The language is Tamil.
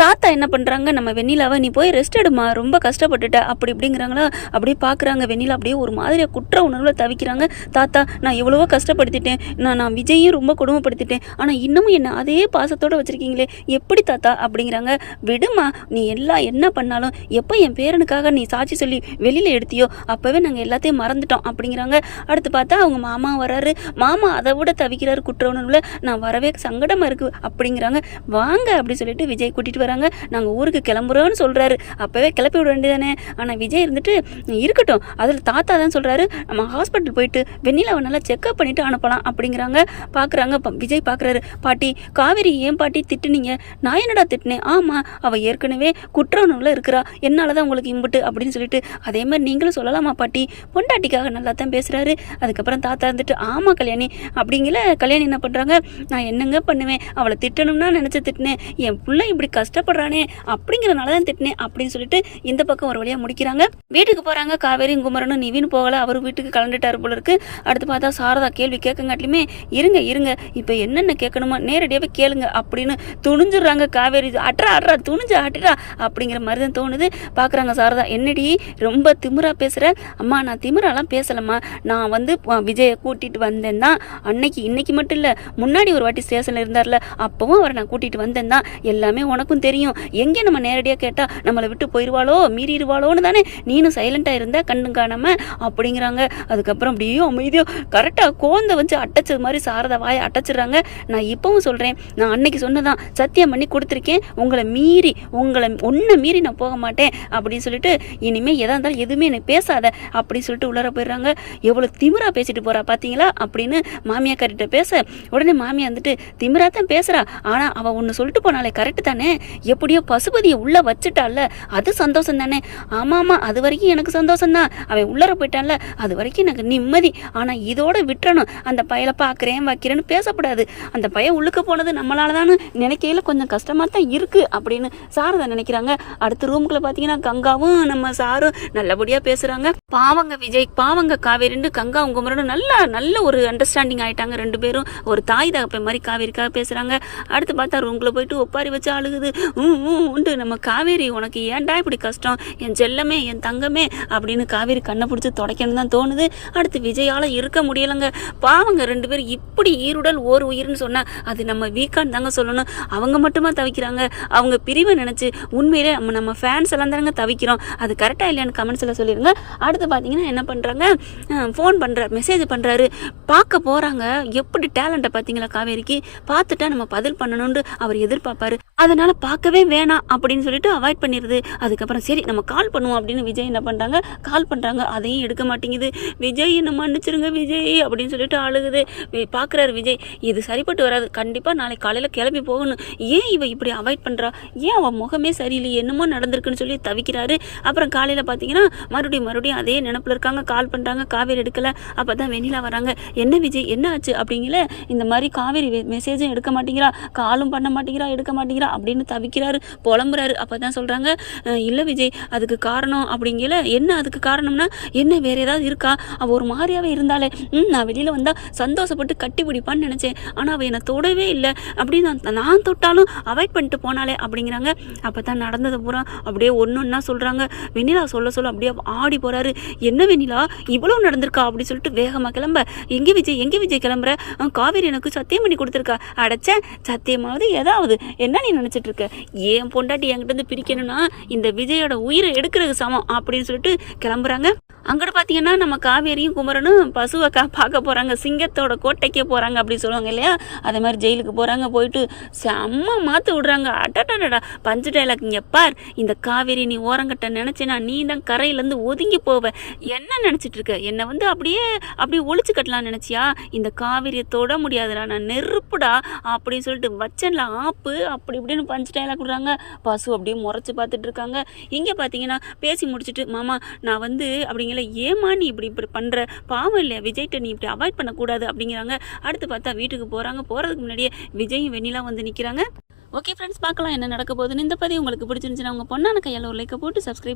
தாத்தா என்ன பண்ணுறாங்க நம்ம வெண்ணிலாவை நீ போய் ரெஸ்ட் எடுமா ரொம்ப கஷ்டப்பட்டுட்ட. அப்படி இப்படிங்கிறாங்களா? அப்படியே பார்க்குறாங்க வெண்ணிலா அப்படியே ஒரு மாதிரியாக குற்ற உணர்வில் தவிக்கிறாங்க. தாத்தா நான் எவ்வளவோ கஷ்டப்படுத்திட்டேன். நான் நான் விஜயும் ரொம்ப கொடுமைப்படுத்திட்டேன். ஆனால் இன்னமும் என்ன அதே பாசத்தோடு வச்சுருக்கீங்களே. எப்படி தாத்தா? அப்படிங்கிறாங்க. விடுமா நீ எல்லாம் என்ன பண்ணாலும் எப்போ என் பேரனுக்காக நீ சாட்சி சொல்லி வெளியில் எடுத்தியோ அப்போவே நாங்கள் எல்லாத்தையும் மறந்துட்டோம். அப்படிங்கிறாங்க. அடுத்து பார்த்தா அவங்க மாமா வராரு மாமா அதை விட தவிக்கிறாரு குற்ற உணர்வில். நான் வரவே சங்கடமாக இருக்குது அப்படிங்கிறாங்க. வாங்க அப்படி சொல்லிட்டு விஜய் கூட்டிகிட்டு போகிறாங்க நாங்கள் ஊருக்கு கிளம்புறோன்னு சொல்கிறாரு அப்போவே கிளப்பி விட வேண்டியதானே ஆனால் விஜய் இருந்துட்டு இருக்கட்டும். அதில் தாத்தா தான் சொல்கிறாரு நம்ம ஹாஸ்பிட்டல் போயிட்டு வெண்ணிலாவை நல்லா செக்அப் பண்ணிவிட்டு அனுப்பலாம். அப்படிங்கிறாங்க. பார்க்குறாங்க விஜய் பார்க்குறாரு பாட்டி காவேரி ஏன் பாட்டி திட்டுனீங்க? நான் என்னடா திட்டினேன்? ஆமாம் அவள் ஏற்கனவே குற்ற இருக்கிறா. என்னால் தான் உங்களுக்கு இம்புட்டு அப்படின்னு சொல்லிட்டு அதே மாதிரி நீங்களும் சொல்லலாமா பாட்டி? பொண்டாட்டிக்காக நல்லா தான் பேசுகிறாரு அதுக்கப்புறம் தாத்தா இருந்துட்டு ஆமாம் கல்யாணி. அப்படிங்கிற கல்யாணி என்ன பண்ணுறாங்க நான் என்னங்க பண்ணுவேன்? அவளை திட்டணும்னா நினச்சி திட்டினேன். என் பிள்ளை இப்படி கஷ்டம் கஷ்டப்படுறானே அப்படிங்கிறனால தான் திட்டினேன் அப்படின்னு சொல்லிட்டு இந்த பக்கம் ஒரு வழியாக முடிக்கிறாங்க. வீட்டுக்கு போகிறாங்க காவேரி குமரனும் நிவின் போகலை. அவர் வீட்டுக்கு கலந்துட்டார் போல இருக்கு. அடுத்து பார்த்தா சாரதா கேள்வி கேட்கங்காட்டிலுமே இருங்க இருங்க. இப்போ என்னென்ன கேட்கணுமோ நேரடியாகவே கேளுங்க அப்படின்னு துணிஞ்சிடுறாங்க காவேரி. அட்ரா அட்ரா துணிஞ்சு ஆட்டுடா அப்படிங்கிற மாதிரி தான் தோணுது. பார்க்குறாங்க சாரதா. என்னடி ரொம்ப திமிரா பேசுகிற அம்மா நான் திமிராலாம் பேசலம்மா. நான் வந்து விஜயை கூட்டிகிட்டு வந்தேன் தான். அன்னைக்கு இன்னைக்கு மட்டும் இல்லை. முன்னாடி ஒரு வாட்டி ஸ்டேஷனில் இருந்தார்ல. அப்போவும் அவரை நான் கூட்டிகிட்டு வந்தேன் தான். எல்லாமே உனக்கும் தெரியும். எங்கே நம்ம நேரடியாக கேட்டால் நம்மளை விட்டு போயிடுவாளோ மீறிடுவாளோன்னு தானே. நீனும் சைலண்ட்டாக இருந்தா கண்ணும் காணாமல் அப்படிங்கிறாங்க. அதுக்கப்புறம் அப்படியே அமைதியோ கரெக்டாக கோந்த வச்சு அட்டச்சது மாதிரி சாரதா வாயை அட்டைச்சிடுறாங்க. நான் இப்பவும் சொல்கிறேன் நான் அன்னைக்கு சொன்னதான் சத்தியம் பண்ணி கொடுத்துருக்கேன். உங்களை மீறி உங்களை ஒன்றை மீறி நான் போக மாட்டேன் அப்படின்னு சொல்லிட்டு இனிமேல் எதாக இருந்தாலும் எதுவுமே எனக்கு பேசாத அப்படின்னு சொல்லிட்டு உள்ளார போயிடுறாங்க. எவ்வளோ திமிரா பேசிட்டு போகிறா பார்த்தீங்களா அப்படின்னு மாமியாக்காரிட்ட பேச உடனே மாமியா வந்துட்டு திமிரா தான் பேசுகிறா ஆனால் அவள் ஒன்று சொல்லிட்டு போனாலே கரெக்டு தானே? எப்படியோ பசுபதியை உள்ளே வச்சுட்டால அது சந்தோஷம் தானே ஆமாம் ஆமாம் அது வரைக்கும் எனக்கு சந்தோஷம் தான் அவன் உள்ளர போயிட்டான்ல அது வரைக்கும் எனக்கு நிம்மதி. ஆனால் இதோட விட்டுறணும். அந்த பயலை பார்க்குறேன் வைக்கிறேன்னு பேசக்கூடாது. அந்த பையன் உள்ளுக்கு போனது நம்மளால தான் நினைக்கையில கொஞ்சம் கஷ்டமாக தான் இருக்குது அப்படின்னு சாரதா நினைக்கிறாங்க. அடுத்த ரூமுக்குள்ள பார்த்தீங்கன்னா கங்காவும் நம்ம சாரும் நல்லபடியாக பேசுகிறாங்க பாவங்க விஜய் பாவங்க காவேரின்னு கங்கா உங்க முறையும் நல்ல நல்ல ஒரு அண்டர்ஸ்டாண்டிங் ஆயிட்டாங்க ரெண்டு பேரும். ஒரு தாய் தகப்பை மாதிரி காவேரிக்காக பேசுகிறாங்க அடுத்து பார்த்தா ரூம்குள்ளே போயிட்டு ஒப்பாரி வச்சு அழுகுது. உண்டு. நம்ம காவேரி உனக்கு ஏன்டா இப்படி கஷ்டம்? என் செல்லமே என் தங்கமே அப்படின்னு காவேரி கண்ணை பிடிச்சி தொடக்கணும் தான் தோணுது. அடுத்து விஜயால் இருக்க முடியலைங்க. பாவங்க ரெண்டு பேரும் இப்படி ஈருடல் ஓர் உயிர்னு சொன்னால் அது நம்ம வீக்கான் தாங்க சொல்லணும். அவங்க மட்டுமா தவிக்கிறாங்க? அவங்க பிரிவை நினச்சி உண்மையிலே நம்ம நம்ம ஃபேன்ஸ் எல்லாம் தானங்க தவிக்கிறோம். அது கரெக்டாக இல்லையான்னு கமெண்ட்ஸில் சொல்லிடுங்க அடுத்து பார்த்தீங்கன்னா என்ன பண்ணுறாங்க ஃபோன் பண்ணுற மெசேஜ் பண்ணுறாரு பார்க்க போகிறாங்க எப்படி டேலண்ட்டை பார்த்தீங்களா காவேரிக்கு? பார்த்துட்டா நம்ம பதில் பண்ணணும்னு அவர் எதிர்பார்ப்பாரு. அதனால பார்க்கவே வேணாம் அப்படின்னு சொல்லிட்டு அவாய்ட் பண்ணிடுது அதுக்கப்புறம் சரி நம்ம கால் பண்ணுவோம் அப்படின்னு விஜய் என்ன பண்ணுறாங்க கால் பண்ணுறாங்க அதையும் எடுக்க மாட்டேங்குது. விஜய் என்ன மன்னிச்சிருங்க விஜய் அப்படின்னு சொல்லிட்டு அழுகுது. பார்க்குறாரு விஜய். இது சரிப்பட்டு வராது. கண்டிப்பாக நாளைக்கு காலையில் கிளம்பி போகணும். ஏன் இவ இப்படி அவாய்ட் பண்ணுறா ஏன் அவன் முகமே சரியில்லை? என்னமோ நடந்திருக்குன்னு சொல்லி தவிக்கிறாரு. அப்புறம் காலையில் பார்த்தீங்கன்னா மறுபடியும் மறுபடியும் அதே நினப்பில் இருக்காங்க. கால் பண்ணுறாங்க காவேரி எடுக்கல. அப்போ தான் வெண்ணிலா வராங்க. என்ன விஜய்? என்ன ஆச்சு? அப்படிங்கல இந்த மாதிரி காவேரி மெசேஜும் எடுக்க மாட்டேங்கிறா. காலும் பண்ண மாட்டேங்கிறா எடுக்க மாட்டேங்கிறா அப்படின்னு தவி தவிக்கிறாரு புலம்புறாரு. அப்போ தான் சொல்கிறாங்க இல்லை விஜய் அதுக்கு காரணம் அப்படிங்கல என்ன அதுக்கு காரணம்னா என்ன வேறு ஏதாவது இருக்கா? அவள் ஒரு மாதிரியாவே இருந்தாலே ம் நான் வெளியில் வந்தால் சந்தோஷப்பட்டு கட்டி பிடிப்பான்னு நினச்சேன். ஆனால் அவள் என்னை தொடவே இல்லை. அப்படின்னு நான் நான் தொட்டாலும் அவாய்ட் பண்ணிட்டு போனாலே அப்படிங்கிறாங்க. அப்போ தான் நடந்தது பூரா அப்படியே ஒன்று ஒன்றா சொல்கிறாங்க வெண்ணிலா சொல்ல சொல்ல அப்படியே ஆடி போகிறாரு என்ன வெண்ணிலா இவ்வளோ நடந்திருக்கா? அப்படின்னு சொல்லிட்டு வேகமாக கிளம்ப. எங்கே விஜய் எங்கே விஜய் கிளம்புற? காவேரி எனக்கு சத்தியம் பண்ணி கொடுத்துருக்கா. அடைச்ச சத்தியமாவது ஏதாவது என்ன நீ நினச்சிட்டு இருக்க? ஏன் பொண்டாட்டி என்கிட்ட இருந்து பிரிக்கணும்னா இந்த விஜயோட உயிரை எடுக்கிறது சமம் அப்படின்னு சொல்லிட்டு கிளம்புறாங்க. அங்கிட்டு பார்த்தீங்கன்னா நம்ம காவேரியும் குமரனும் பசுவை கா பார்க்க போகிறாங்க சிங்கத்தோட கோட்டைக்கே போகிறாங்க அப்படின்னு சொல்லுவாங்க இல்லையா? அதே மாதிரி ஜெயிலுக்கு போகிறாங்க போயிட்டு செம்ம மாற்று விடுறாங்க. அடடடடா பஞ்சு டைலாக் இங்கே பார். இந்த காவேரி நீ ஓரங்கட்ட நினச்சேனா நீ தான் கரையிலேருந்து ஒதுங்கி போவ. என்ன நினச்சிட்டு இருக்க? என்னை வந்து அப்படியே அப்படியே ஒழிச்சு கட்டலாம்னு நினச்சியா? இந்த காவேரியை தொட முடியாதுடா. நான் நெருப்புடா. அப்படின்னு சொல்லிட்டு வச்சன்ல ஆப்பு அப்படி இப்படின்னு பஞ்சு டைலாக் விடுறாங்க. பசு அப்படியே முறைச்சி பார்த்துட்டு இருக்காங்க. இங்கே பார்த்தீங்கன்னா பேசி முடிச்சுட்டு மாமா நான் வந்து அப்படிங்கிற ஏமா நீ இப்படி இப்படி பண்ணுற பாவம் இல்லையா விஜய்கிட்ட நீ இப்படி அவாய்ட் பண்ணக்கூடாது அப்படிங்கிறாங்க. அடுத்து பார்த்தா வீட்டுக்கு போகிறாங்க போகிறதுக்கு முன்னாடியே விஜயும் வெண்ணிலா வந்து நிற்கிறாங்க ஓகே ஃப்ரெண்ட்ஸ் பார்க்கலாம் என்ன நடக்க போகுதுன்னு. இந்த பதிவு உங்களுக்கு பிடிச்சிருந்துச்சுன்னா உங்கள் பொண்ணான கையால் ஒரு லைக்கை போட்டு சப்ஸ்கிரைப்